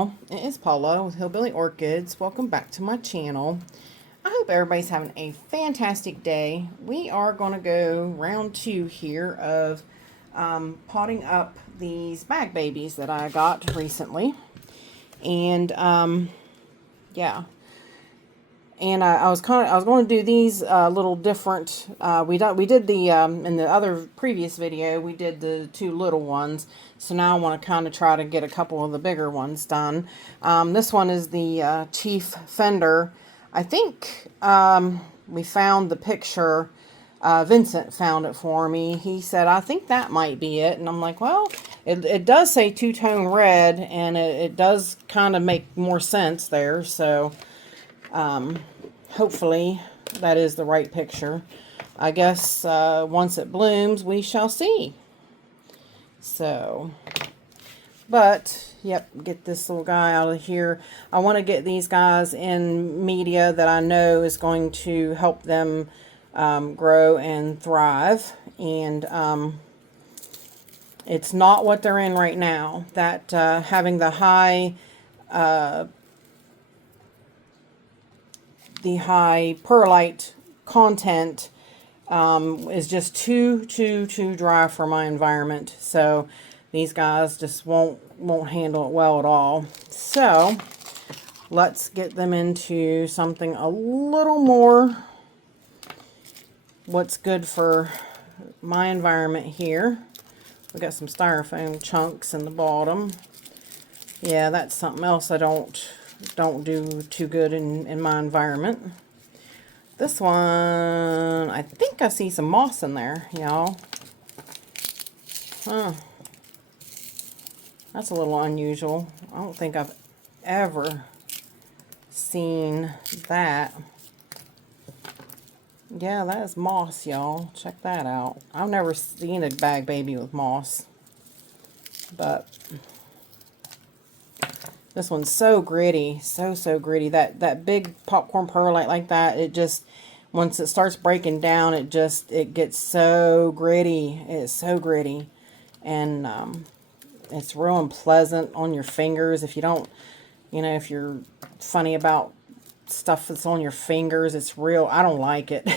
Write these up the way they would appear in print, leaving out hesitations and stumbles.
y'all, it is Paula with Hillbilly Orchids. Welcome back to my channel. I hope everybody's having a fantastic day. We are going to go round 2 here of potting up these bag babies that I got recently. And yeah. And I was going to do these little different. We did the in the other previous video we did the 2 little ones. So now I want to kind of try to get a couple of the bigger ones done. This one is the Chief Fender. I think we found the picture. Vincent found it for me. He said, I think that might be it. And I'm like, well, it does say two-tone red, and it does kind of make more sense there. So hopefully that is the right picture. I guess once it blooms, we shall see. So, but, yep, get this little guy out of here. I want to get these guys in media that I know is going to help them grow and thrive. And it's not what they're in right now. That having the high perlite content is just too dry for my environment. So these guys just won't handle it well at all. So let's get them into something a little more what's good for my environment here. We got some styrofoam chunks in the bottom. Yeah, that's something else I don't do too good in my environment. This one, I think I see some moss in there, y'all. Huh. That's a little unusual. I don't think I've ever seen that. Yeah, that is moss, y'all. Check that out. I've never seen a bag baby with moss. But this one's so gritty, so gritty. That big popcorn perlite like that, it just, once it starts breaking down, it gets so gritty. It's so gritty, and it's real unpleasant on your fingers. If you don't, if you're funny about stuff that's on your fingers, it's real. I don't like it.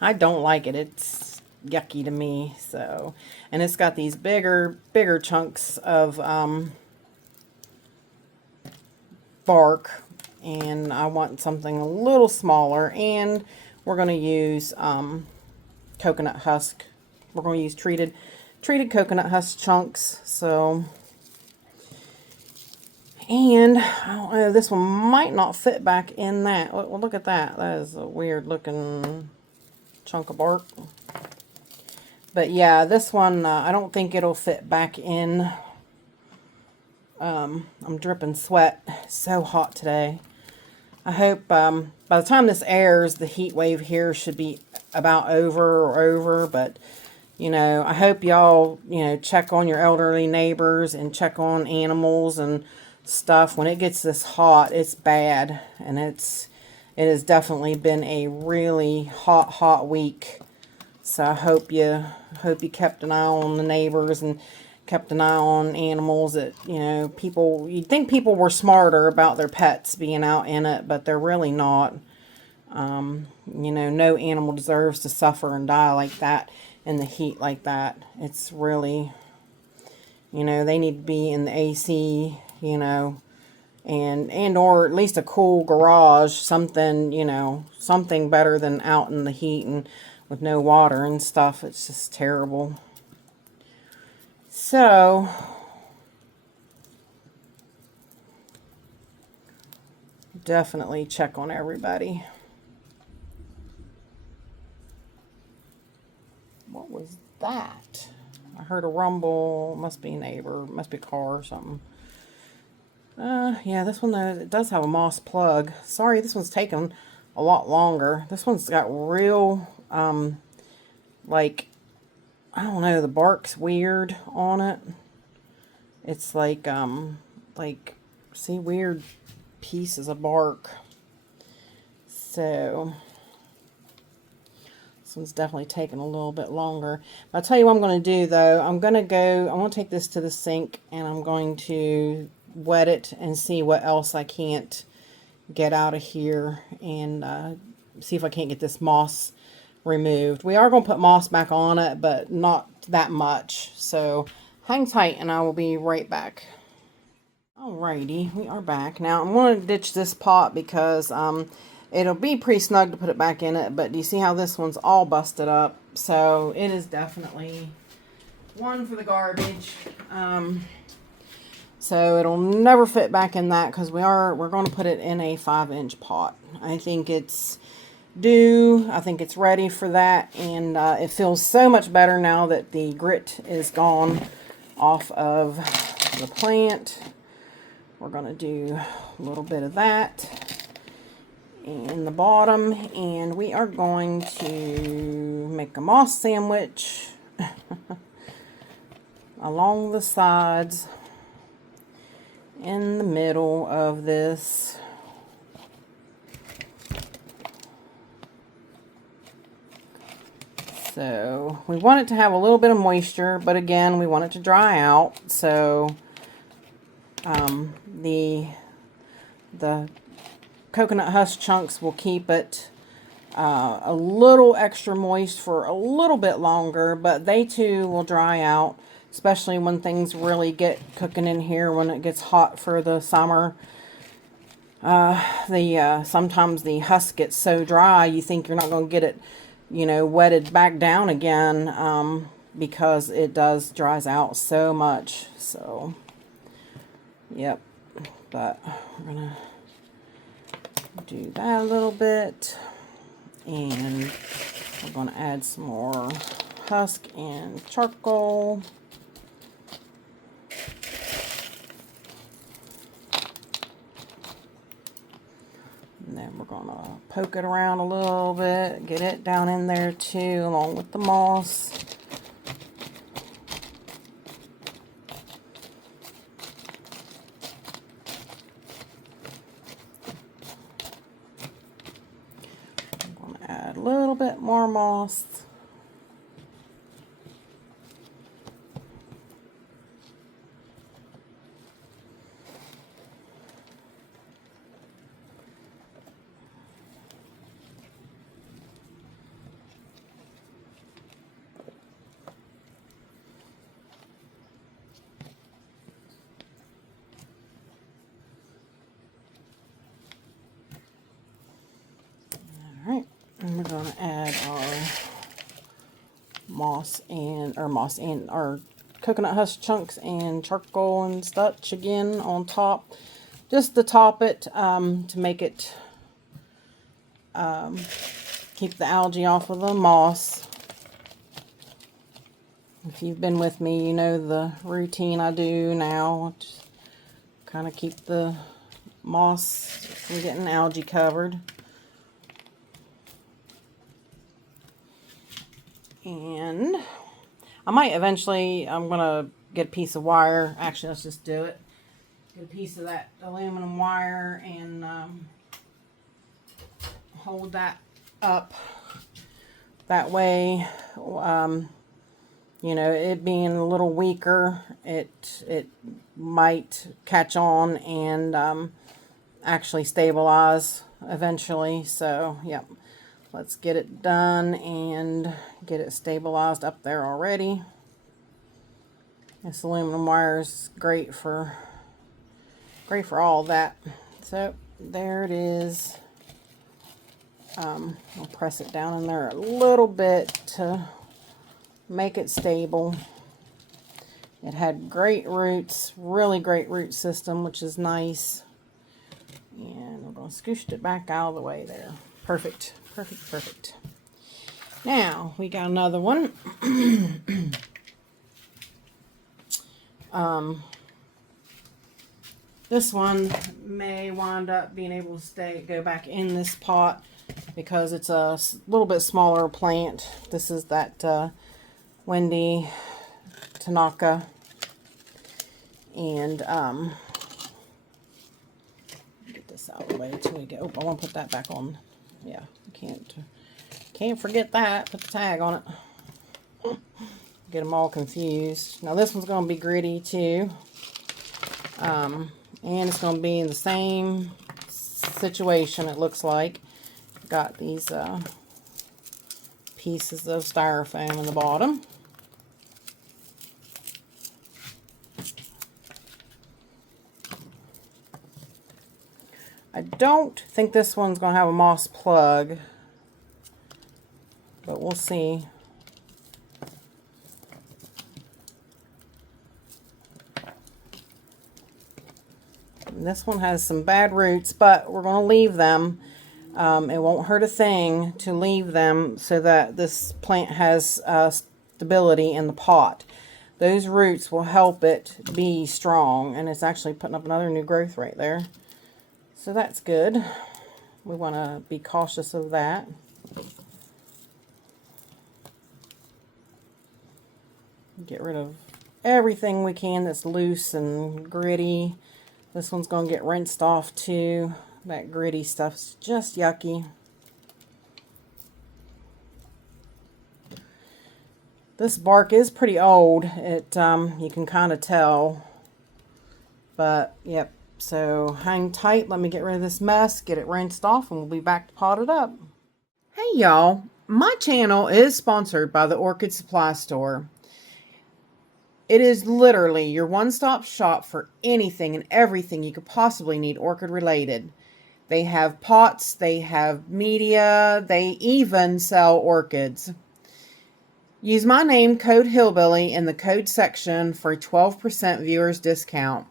I don't like it. It's yucky to me. So, and it's got these bigger chunks of bark, and I want something a little smaller, and we're going to use coconut husk. We're going to use treated coconut husk chunks. So, and I don't know, this one might not fit back in that. Well, look at that. That is a weird looking chunk of bark. But yeah, this one, I don't think it'll fit back in. I'm dripping sweat. So hot today. I hope by the time this airs, the heat wave here should be about over. But, I hope y'all, check on your elderly neighbors and check on animals and stuff. When it gets this hot, it's bad. And it has definitely been a really hot week. So I hope you kept an eye on the neighbors and kept an eye on animals. That you'd think people were smarter about their pets being out in it, but they're really not. No animal deserves to suffer and die like that in the heat like that. It's really, they need to be in the AC, and or at least a cool garage, something, something better than out in the heat and with no water and stuff. It's just terrible. So, definitely check on everybody. What was that? I heard a rumble. Must be a neighbor. Must be a car or something. Yeah, this one, it does have a moss plug. Sorry, this one's taken a lot longer. This one's got real, like, I don't know, the bark's weird on it. It's like, see, weird pieces of bark. So, this one's definitely taking a little bit longer. But I'll tell you what I'm going to do, though. I'm going to take this to the sink, and I'm going to wet it and see what else I can't get out of here, and see if I can't get this moss removed. We are going to put moss back on it, but not that much. So hang tight and I will be right back. Alrighty, we are back. Now I'm going to ditch this pot because it'll be pretty snug to put it back in it, but do you see how this one's all busted up? So it is definitely one for the garbage. So it'll never fit back in that because we're going to put it in a 5-inch pot. I think it's due. I think it's ready for that, and it feels so much better now that the grit is gone off of the plant. We're going to do a little bit of that in the bottom, and we are going to make a moss sandwich along the sides in the middle of this. So we want it to have a little bit of moisture, but again, we want it to dry out. So the coconut husk chunks will keep it a little extra moist for a little bit longer, but they too will dry out, especially when things really get cooking in here when it gets hot for the summer. Sometimes the husk gets so dry you think you're not going to get it, you know, wetted back down again, because it dries out so much. So yep, but we're gonna do that a little bit, and we're gonna add some more husk and charcoal. And then we're going to poke it around a little bit, get it down in there too, along with the moss. I'm going to add a little bit more moss. Alright, and we're going to add our moss and our coconut husk chunks and charcoal and such again on top, just to top it, to make it keep the algae off of the moss. If you've been with me, you know the routine I do now. Just kind of keep the moss from getting algae covered. And I might eventually, I'm going to get a piece of wire. Actually, let's just do it. Get a piece of that aluminum wire and hold that up. That way, you know, it being a little weaker, it might catch on and actually stabilize eventually. So, yep. Let's get it done and get it stabilized up there already. This aluminum wire is great for all that. So there it is. I'll press it down in there a little bit to make it stable. It had great roots, really great root system, which is nice. And we're going to scoosh it back out of the way there. Perfect. Perfect, perfect. Now, we got another one. This one may wind up being able to go back in this pot because it's a little bit smaller plant. This is that Wendy Tanaka. And get this out of the way until we get. Oh, I want to put that back on. Yeah, can't forget that. Put the tag on it. Get them all confused. Now this one's going to be gritty too. And it's going to be in the same situation, it looks like. Got these pieces of styrofoam in the bottom. I don't think this one's going to have a moss plug, but we'll see. And this one has some bad roots, but we're going to leave them. It won't hurt a thing to leave them so that this plant has stability in the pot. Those roots will help it be strong, and it's actually putting up another new growth right there. So that's good. We want to be cautious of that. Get rid of everything we can that's loose and gritty. This one's going to get rinsed off too. That gritty stuff's just yucky. This bark is pretty old. It you can kind of tell. But yep. So hang tight. Let me get rid of this mess, get it rinsed off, and we'll be back to pot it up. Hey y'all, my channel is sponsored by the Orchid Supply Store. It is literally your one-stop shop for anything and everything you could possibly need orchid related. They have pots, they have media, they even sell orchids. Use my name, code Hillbilly, in the code section for a 12% viewers discount.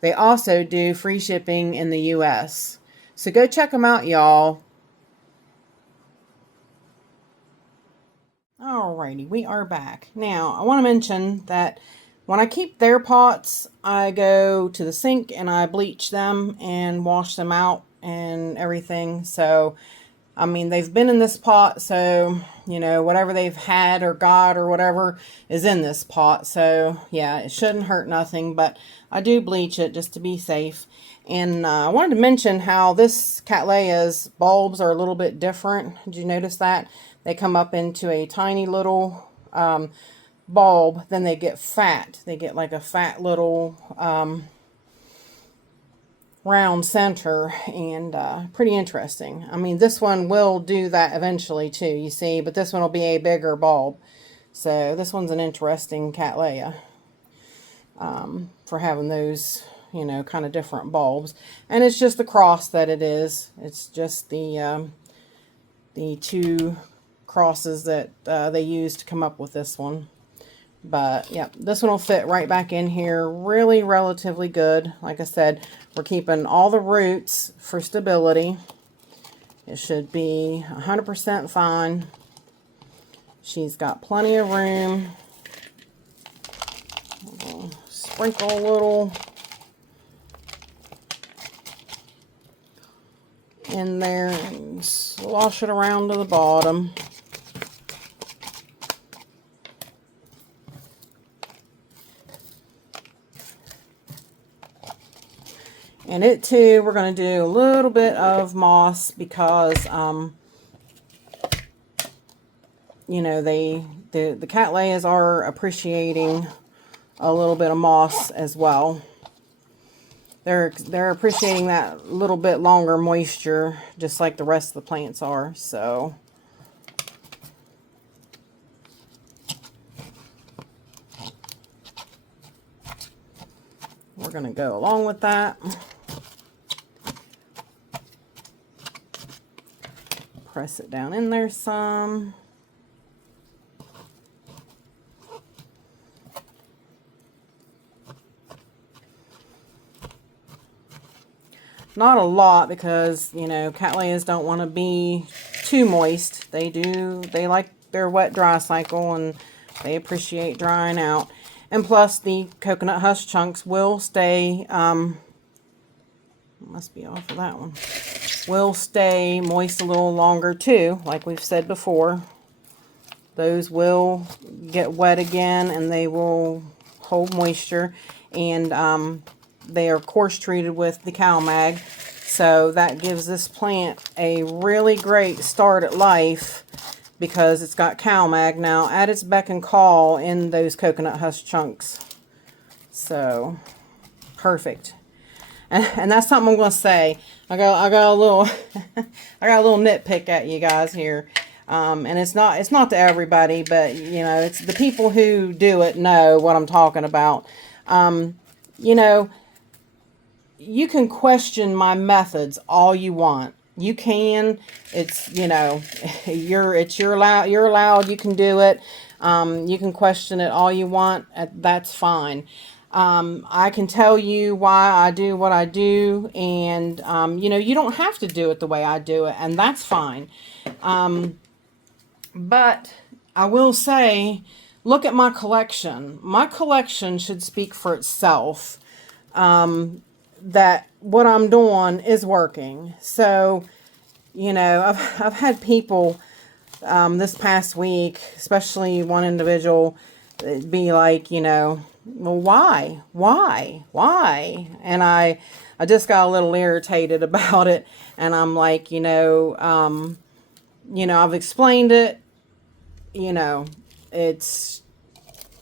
They also do free shipping in the US. So go check them out, y'all. Alrighty, we are back. Now, I want to mention that when I keep their pots, I go to the sink and I bleach them and wash them out and everything. So, I mean, they've been in this pot, so, you know, whatever they've had or got or whatever is in this pot. So, yeah, it shouldn't hurt nothing, but I do bleach it just to be safe. And I wanted to mention how this Cattleya's bulbs are a little bit different. Did you notice that? They come up into a tiny little bulb, then they get fat. They get like a fat little round center, and pretty interesting. I mean, this one will do that eventually too, you see, but this one will be a bigger bulb. So this one's an interesting Cattleya for having those, you know, kind of different bulbs. And it's just the cross that it is. It's just the two crosses that they used to come up with this one. But yeah, this one will fit right back in here really relatively good. Like I said, we're keeping all the roots for stability. It should be 100% fine. She's got plenty of room. We'll sprinkle a little in there and slosh it around to the bottom. And it too, we're going to do a little bit of moss because, you know, the Cattleyas are appreciating a little bit of moss as well. They're appreciating that little bit longer moisture, just like the rest of the plants are. So we're going to go along with that. Press it down in there some. Not a lot because, you know, Cattleyas don't want to be too moist. They like their wet dry cycle and they appreciate drying out. And plus the coconut husk chunks will stay, must be off of that one, will stay moist a little longer too, like we've said before. Those will get wet again and they will hold moisture, and they are course treated with the CalMag, so that gives this plant a really great start at life because it's got CalMag now at its beck and call in those coconut husk chunks. So perfect. and that's something I'm going to say. I got a little, I got a little nitpick at you guys here. And it's not to everybody, but you know, it's the people who do it know what I'm talking about. You know, you can question my methods all you want. You can. It's, you know, you're allowed. You can do it. You can question it all you want. That's fine. I can tell you why I do what I do, and you know, you don't have to do it the way I do it, and that's fine. But I will say, look at my collection. My collection should speak for itself. That what I'm doing is working. So, you know, I've had people this past week, especially one individual, be like, you know, well, why? And I just got a little irritated about it, and I'm like, you know, I've explained it. You know, it's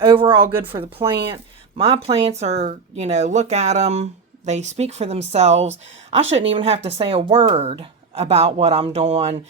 overall good for the plant. My plants are, you know, look at them. They speak for themselves. I shouldn't even have to say a word about what I'm doing,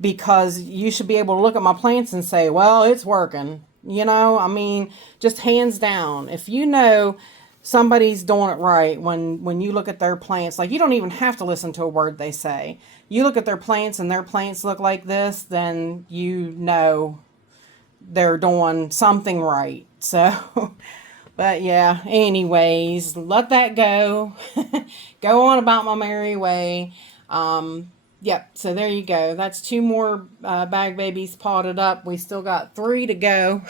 because you should be able to look at my plants and say, well, it's working. You know, I mean, just hands down. If you know somebody's doing it right, when you look at their plants, like, you don't even have to listen to a word they say. You look at their plants and their plants look like this, then you know they're doing something right. So, but yeah, anyways, let that go. Go on about my merry way. Yep, so there you go. That's 2 more bag babies potted up. We still got 3 to go.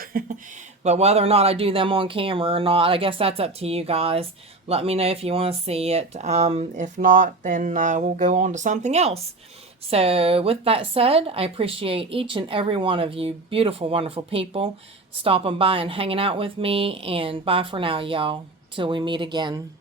But whether or not I do them on camera or not, I guess that's up to you guys. Let me know if you want to see it. If not, then we'll go on to something else. So with that said, I appreciate each and every one of you beautiful, wonderful people stopping by and hanging out with me. And bye for now, y'all. Till we meet again.